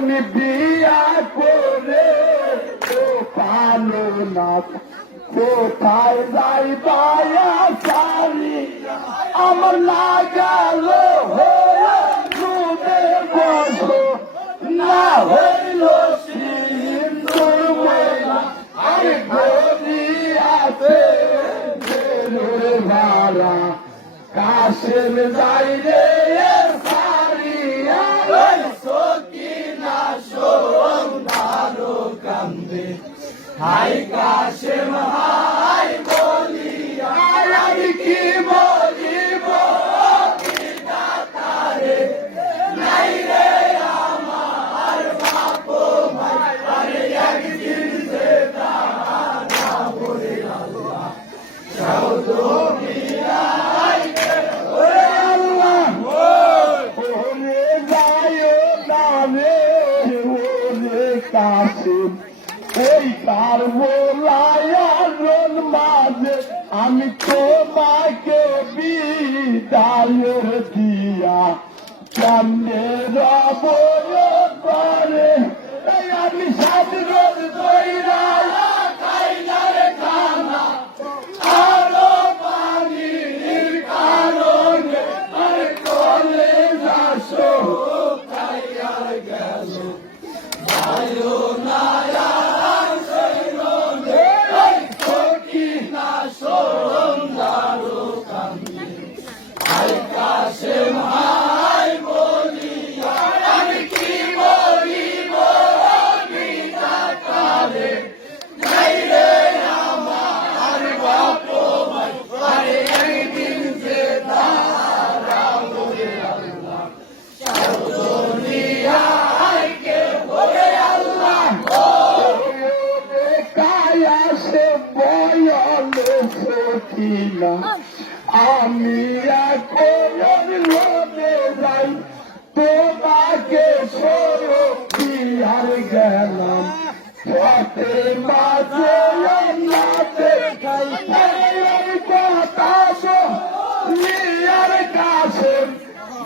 তুমি বিয়া করে ও কালো না কোথায় যাইবায়া সারি আমার না গেল হয়ে বসো না হইল সিন্দুর ময়লা আমি গড়িয়াতে ভাড়া কাশের যাই রে সারিয়া সকিনা সন্ধারো কান্দে হাই কাশেম হাই বলিয়া আমি কি বলিব তারে নাই রে আমার বাপ ভাই আরে একদিন যে তারা বলে আল্লাহ চৌধুরীরাই ওরে আল্লাহ ওরে যায় নামে ওরে কাশেম এই কার বলায়ার মাঝে আমি তোমাকে বিদায় দিয়া কেমনে রব করে আমি সাধুর দইরা খাইলার খানা আরো পানির কারণে আর কলে যাসো খাইয়ার গেল ভালো না আমি এখন লোকে যাই তোমাকে সরকি আর গেলাম পথে মাঝে নাতে খাই কথা নিয়ার কাছে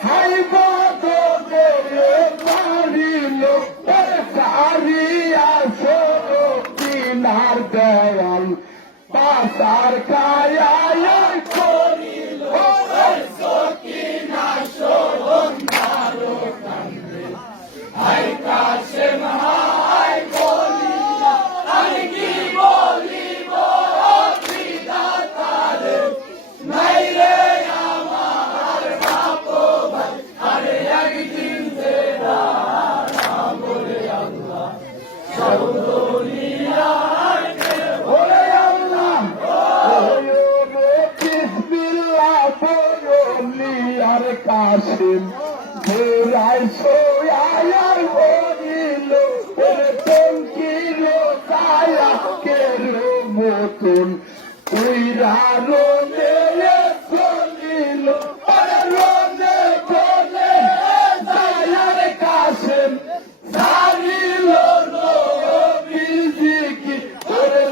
হাই বদলে মারিল সারিয়া সরকি নার দেওয়াল পাতার কায়া করিল সকিনা সন্ধারো কান্দে হাই কাশেম হাই বলিয়া আমি কি বলিব বিধাতারে নাই রে আমার বাপ ভাই আরে একদিন যে দাঁড়া বলে আল্লাহ চৌধুরীরা কাশেম ঘোরায় সোয়ার হইল টঙ্কির কায়া কেরো মতন ওইরা রোদে চলিল রোদে চলে যায়ার কাশেম সারিল রবিজিকি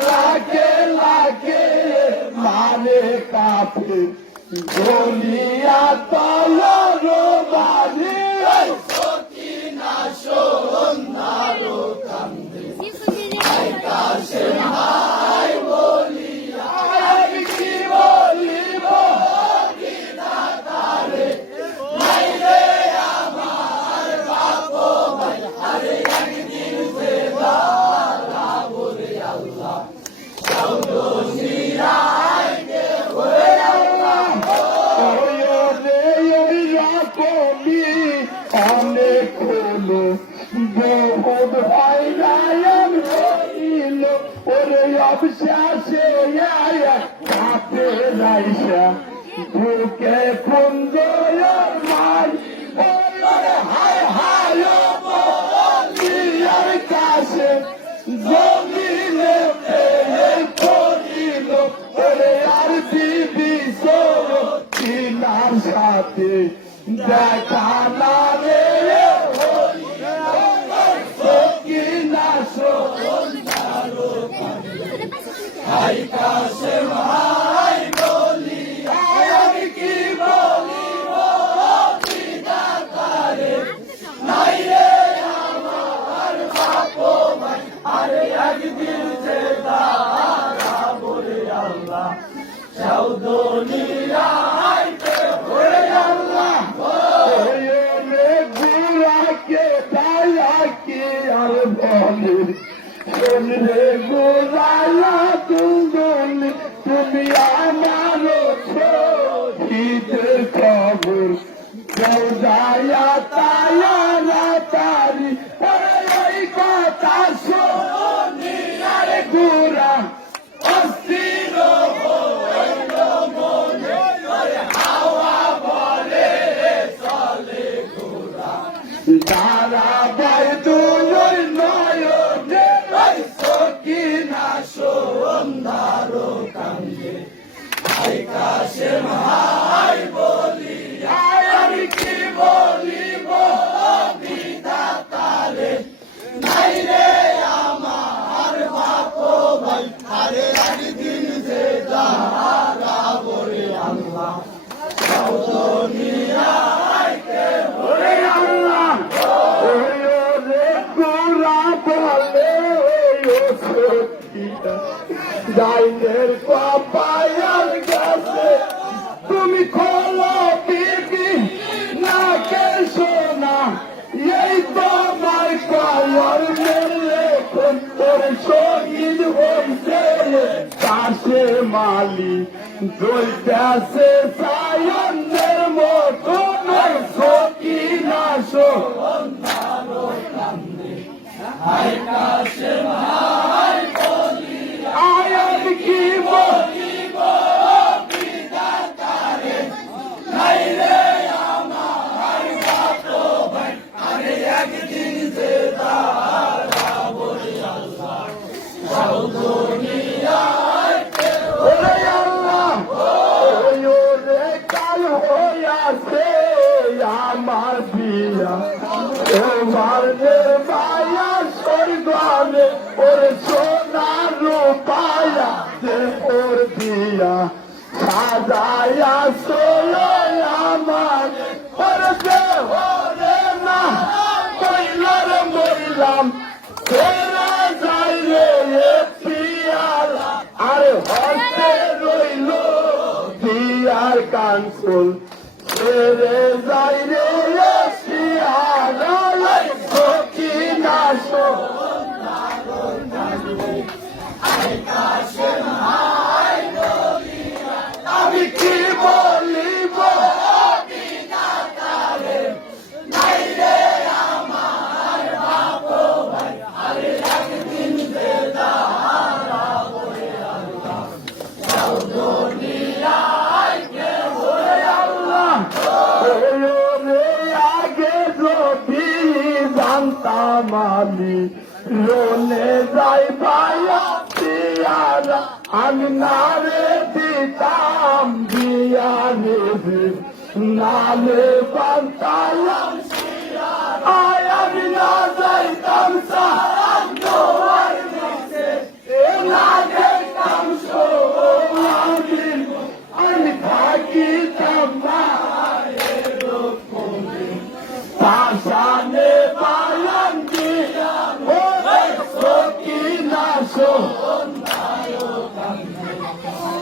লাগে লাগে মানে কাপে গলিয়া তলর বাড়ি সকিনা সন্ধারো কান্দে হাই কাশেম হাই বলিয়া আমি কি বলিব বিধাতারে নাই রে আমার বাপ ভাই আরে একদিন যে দাঁড়া বলে আল্লাহ চৌধুরীরা অনেক হলো বহুত ভাইরাম হইল ওরে অবশেষে কাপে রাইসা বুকে কুঞ্জয় মাই হায় হায় বলিয়ার কাছে জমিনে করিল ওরে আর দিবি সকিনার সাথে দেখা না রে সকিনা সন্ধারো কান্দে হাই কাশেম হাই বলিয়া আমি কি বলিব বিধাতারে নাই রে আমার শরীরে গোলালা তুমি তুমি আমার শহীদের খবর কেউ যায়া তায়ারা তারি ওই কথা শোনি আর গোরা অস্থির হইল মনে হাওয়া বলে চলে গোরা তারা বাইদুল নয়নে সকিনা সন্ধ্যার কান্দে হাই কাশেম হাই বলি আমি কি বলিব বিধাতারে নাই রে আমার বাপ ভাই আরে একদিন যে যারা বলে আল্লাহ দুনিয়ায় কে বলে আল্লাহ ওরে গোরা বলে ও সত্যিটা ডাইনের পাপায়ার কাছে তুমি খোলো বিবি না কে সোনা এই তোমার কলর মেলে তোর শহীদ হইছে কাছে মালি জ্বলতেছে সায়নের মতো সকি না সন্ধ্যারো কান্দে হাই কাছে হাই বলি আয়াত কি বলিব বিধাতারে নাই রে আমার বাপ ভাই আরে একদিন যে তারা বলি আল্লাহ দুনিয়ায় ওরে আল্লাহ ওরে কাল হইয়াছে আমার বিয়া তোমার মায়া স্বর্গনে ওরে সোনা রূপায়া যে ওর দিয়া সাজায়া সোলো আমার ওরে দেহরে না কইলার মরিলাম ফেরা যাই রে পিয়ালা আরে হস্তে রইল দিয়ার কানসুল ফেরে যাই রে শিয়ালা সখী না আমি কি বলিব বিধাতারে নাই রে আমার বাপ ভাই আরে একদিন যে তারা বলে আল্লাহ দুনিয়ায় কে বলে আল্লাহ ওরে আগে যদি জানতাম আমি রোনে যাই ভাইয়া পিয়ারা আমি নারে দিতাম বিয়া নেবে নালে পান্তালাম আয় আমি না যাইতাম সারাম তোমার কাছে না দেখতাম সোয়াবিন আমি থাকিতাম মায়ের কোলে পাশানে পালাম দিয়া ওরে সকি না সন্ধ্যার কান্দে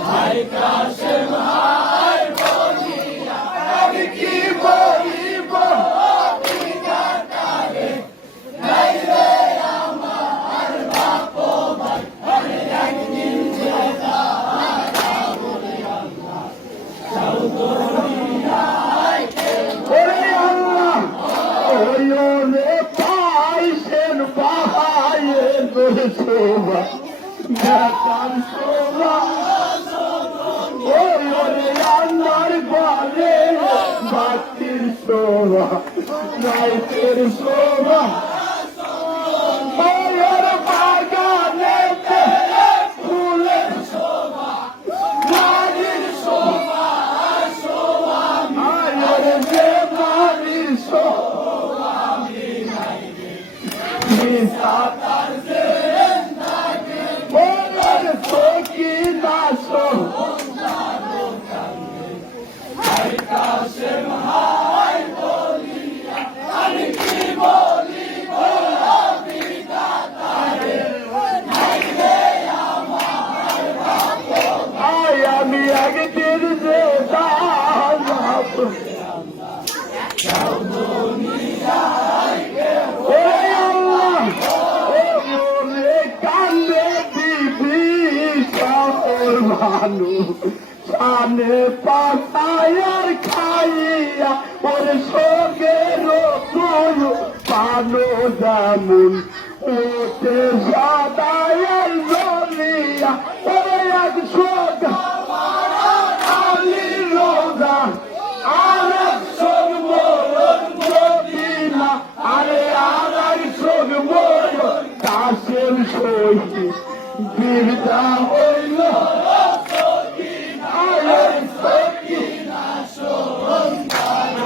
হাই কাশেম হাই বলিয়া আমি কি বলিব বিধাতারে নাই রে আমার বাপ ভাই আরে একদিন যে তারা বলে আল্লাহ দুনিয়ায় কে ওরে আল্লাহ ওরে পাইছেন পাহাড়ের শোভা দেখান শোভা ওরে আল্লাহর ঘরে বাতির শোভা নাইতের শোভা ওর বাগানে ফুলের শোভা নারীর শোভা শোভা ওরে যে নারীর শোভা সাতার যে ওর সকি না সন্ধ্যারো কান্দে হাই কাশেম হাই বলিয়া আমি কি বলিব বিধাতারে নাই রে আমার বাপ ভাই আমি একদিন যে যাব দুনিয়ায় কে ওরে আল্লাহ মানুষ সানে পাতায়ার খাইয়া ওরে সঙ্গের গরু পানো যেমন ওতে সাদায়ার জলিয়া ওরে এক সোগা আলি রোজা আর এক সোগ মরণ মদিনা আরে আর এক সোগ মরণ কাশেম শহীদ বীরদা হইল সকিনা সন্তান